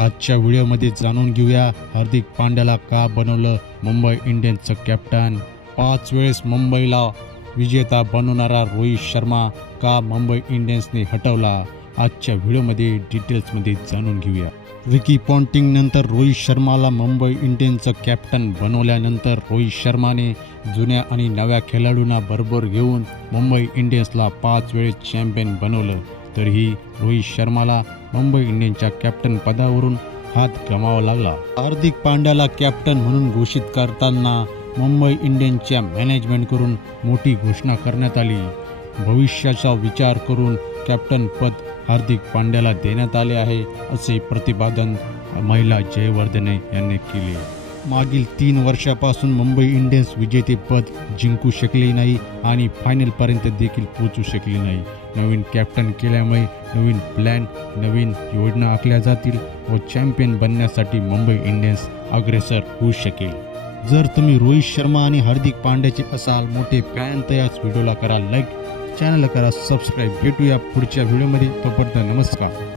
आजच्या व्हिडिओमध्ये जाणून घेऊया हार्दिक पांड्याला का बनवलं मुंबई इंडियन्सचं कॅप्टन पाच वेळेस मुंबईला विजेता बनवणारा रोहित शर्मा का मुंबई इंडियन्सने हटवला? आजच्या व्हिडिओमध्ये डिटेल्समध्ये जाणून घेऊया. रिकी पॉन्टिंग नंतर रोहित शर्माला मुंबई इंडियन्सचं कॅप्टन बनवल्यानंतर रोहित शर्माने जुन्या आणि नव्या खेळाडूंना बरोबर घेऊन मुंबई इंडियन्सला पाच वेळेस चॅम्पियन बनवलं. तरीही रोहित शर्माला मुंबई इंडियन्सच्या कॅप्टन पदावरून हात गमावा लागला. हार्दिक पांड्याला कॅप्टन म्हणून घोषित करताना मुंबई इंडियन्सच्या मॅनेजमेंटकडून मोठी घोषणा करण्यात आली. भविष्याचा विचार करून कॅप्टन पद हार्दिक पांड्याला देण्यात आले आहे असे प्रतिपादन महिला जयवर्धने यांनी केले. मागील तीन वर्षापासून मुंबई इंडियन्स विजेतेपद जिंकू शकले नाही आणि फायनलपर्यंत देखील पोहोचू शकले नाही. नवीन कॅप्टन केल्यामुळे नवीन प्लॅन नवीन योजना आखल्या जातील व चॅम्पियन बनण्यासाठी मुंबई इंडियन्स अग्रेसर होऊ शकेल. जर तुम्ही रोहित शर्मा आणि हार्दिक पांड्याचे असाल मोठे फॅन तर याच व्हिडिओला करा लाईक चॅनलला करा सबस्क्राईब भेटूया पुढच्या व्हिडिओमध्ये तोपर्यंत नमस्कार.